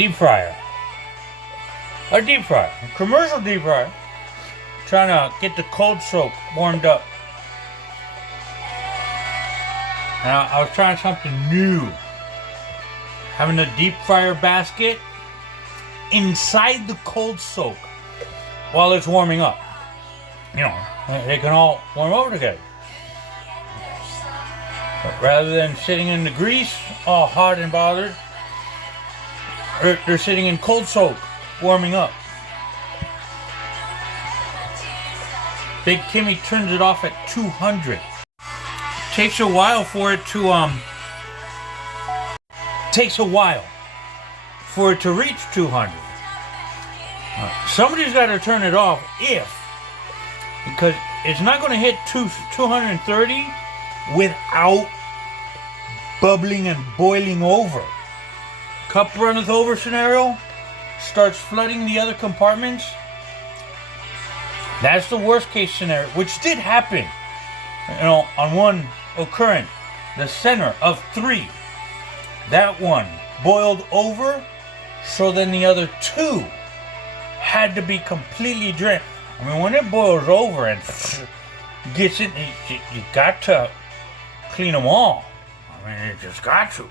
deep fryer. A deep fryer. A commercial deep fryer. Trying to get the cold soak warmed up. And I was trying something new. Having a deep fryer basket inside the cold soak while it's warming up. You know, they can all warm over together. But rather than sitting in the grease, all hot and bothered, they're sitting in cold soak, warming up. Big Kimmy turns it off at 200. Takes a while for it to reach 200. Somebody's got to turn it off because it's not going to hit 230 without bubbling and boiling over. Cup runneth over scenario starts flooding the other compartments. That's the worst case scenario, which did happen. You know, on one occurrence, the center of 3, that one boiled over, so then the other 2 had to be completely drained. I mean, when it boils over and gets in, you got to clean them all. I mean, you just got to.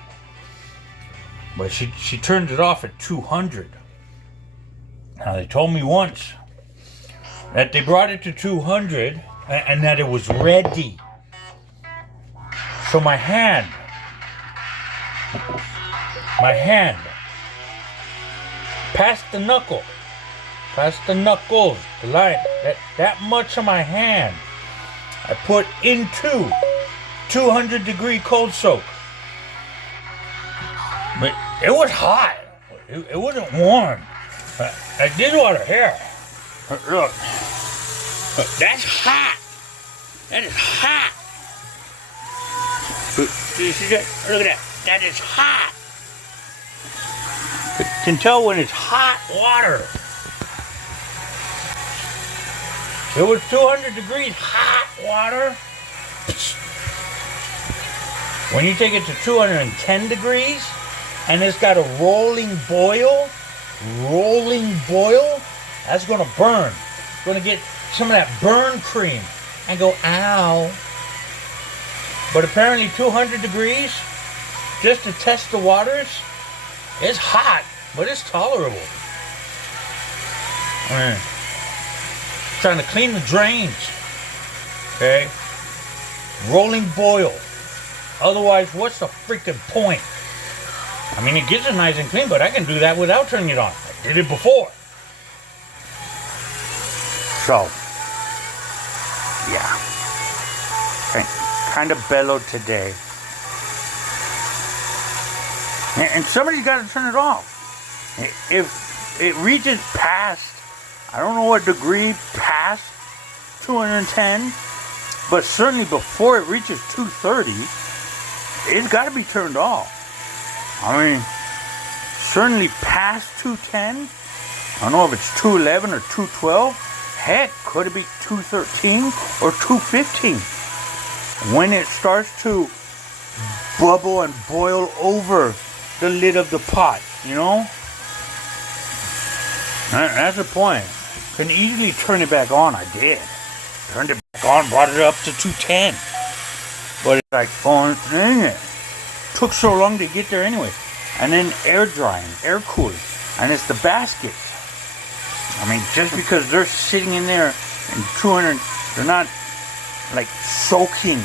But she turned it off at 200. Now, they told me once that they brought it to 200 and that it was ready. So my hand, past the knuckles, the line, that much of my hand, I put into 200 degree cold soak. But it was hot. It wasn't warm. I did water here. Look, that's hot. That is hot. Look at that. That is hot. You can tell when it's hot water. It was 200 degrees hot water. When you take it to 210 degrees and it's got a rolling boil, that's going to burn. It's going to get some of that burn cream and go, ow. But apparently 200 degrees, just to test the waters, it's hot, but it's tolerable. Trying to clean the drains. Okay? Rolling boil. Otherwise, what's the freaking point? I mean, it gets it nice and clean, but I can do that without turning it on. I did it before. So, yeah. Kind of bellowed today. And somebody's got to turn it off. If it reaches past, I don't know what degree past 210, but certainly before it reaches 230, it's got to be turned off. I mean, certainly past 210, I don't know if it's 211 or 212, heck, could it be 213 or 215? When it starts to bubble and boil over the lid of the pot, you know? That's the point. Can easily turn it back on. I did. Turned it back on, brought it up to 210. But it's like, oh, dang it. Took so long to get there anyway. And then air drying, air cooling. And it's the baskets. I mean, just because they're sitting in there in 200, they're not like soaking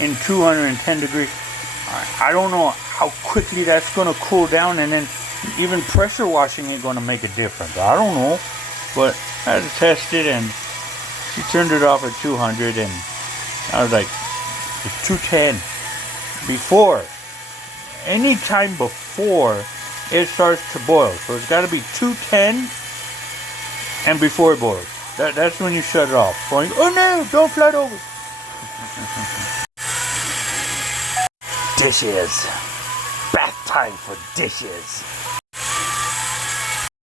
in 210 degrees. I don't know how quickly that's going to cool down, and then even pressure washing ain't going to make a difference. I don't know, but I had to test it, and she turned it off at 200, and I was like, it's 210. Before, any time before it starts to boil, so it's got to be 210 and before it boils. That's when you shut it off. Going, oh no, don't flood over. Dishes. Bath time for dishes.